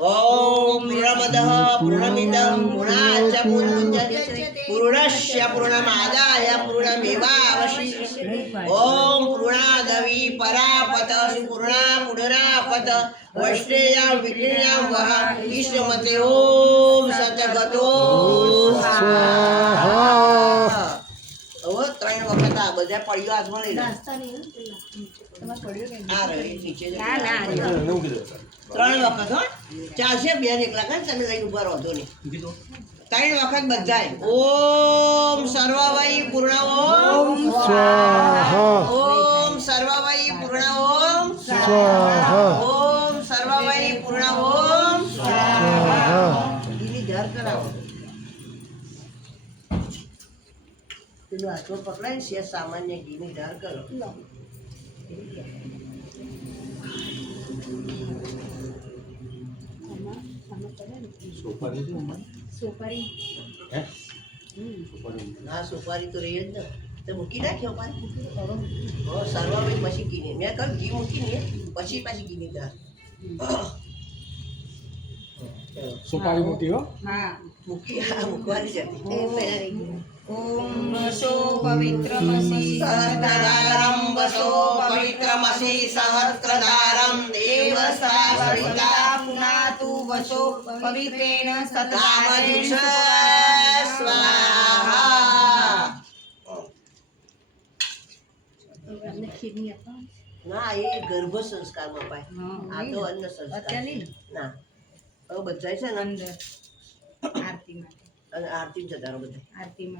ओम पूर्णमदः पूर्णमिदं पूर्णाच्च पूर्णमुदच्यते पूर्णस्य पूर्णमादाय पूर्णमेवावशिष्यते ओम पूर्णादवि परापत पूर्णा पुनरापत वैष्णेया विक्रिया वह ईश्वमते ओम सतगतो स्वाहा હવે ત્રણ વખત આ બધા પડ્યો હાથમાં લઈ લો આ રહી નીચે ત્રણ વખત હો ચાલશે બેન એકલા કાં તમે લઈને ઉભા રહો છો નહીં ત્રણ વખત બધાય ઓમ સર્વવૈ પૂર્ણ ઓમ સ્વાહા ઓમ સર્વવૈ પૂર્ણ ઓમ સ્વાહા ઓમ સર્વવૈ પૂર્ણ ઓમ સ્વાહા એની ધર કરાવો પેલું હાથમાં પકડાય છે સામાન્ય ઘીની ધાર કરો ના સોપારી તો રહી જ ને તો મૂકી નાખ્યો સર્વભાઈ પછી ઘીની મેં કહ્યું ઘી મૂકીને પછી પાછી ઘીની ધાર સુપારી મોટી હો હા મૂકવાની છે ઓમ વસો પવિત્રમસી સહસ્રધારમ વસો પવિત્રમસી સહસ્રધારમ દેવસા સવિતા પુનાતુ વસો પવિત્રેણ કામધુષ સતતારેણ સ્વાહા ના એ ગર્ભ સંસ્કારમાં પાય આ તો અન્ન સંસ્કાર ના હવે બધા છે ને અંદર આરતી માટે અને આરતી જતા બધા આરતીમાં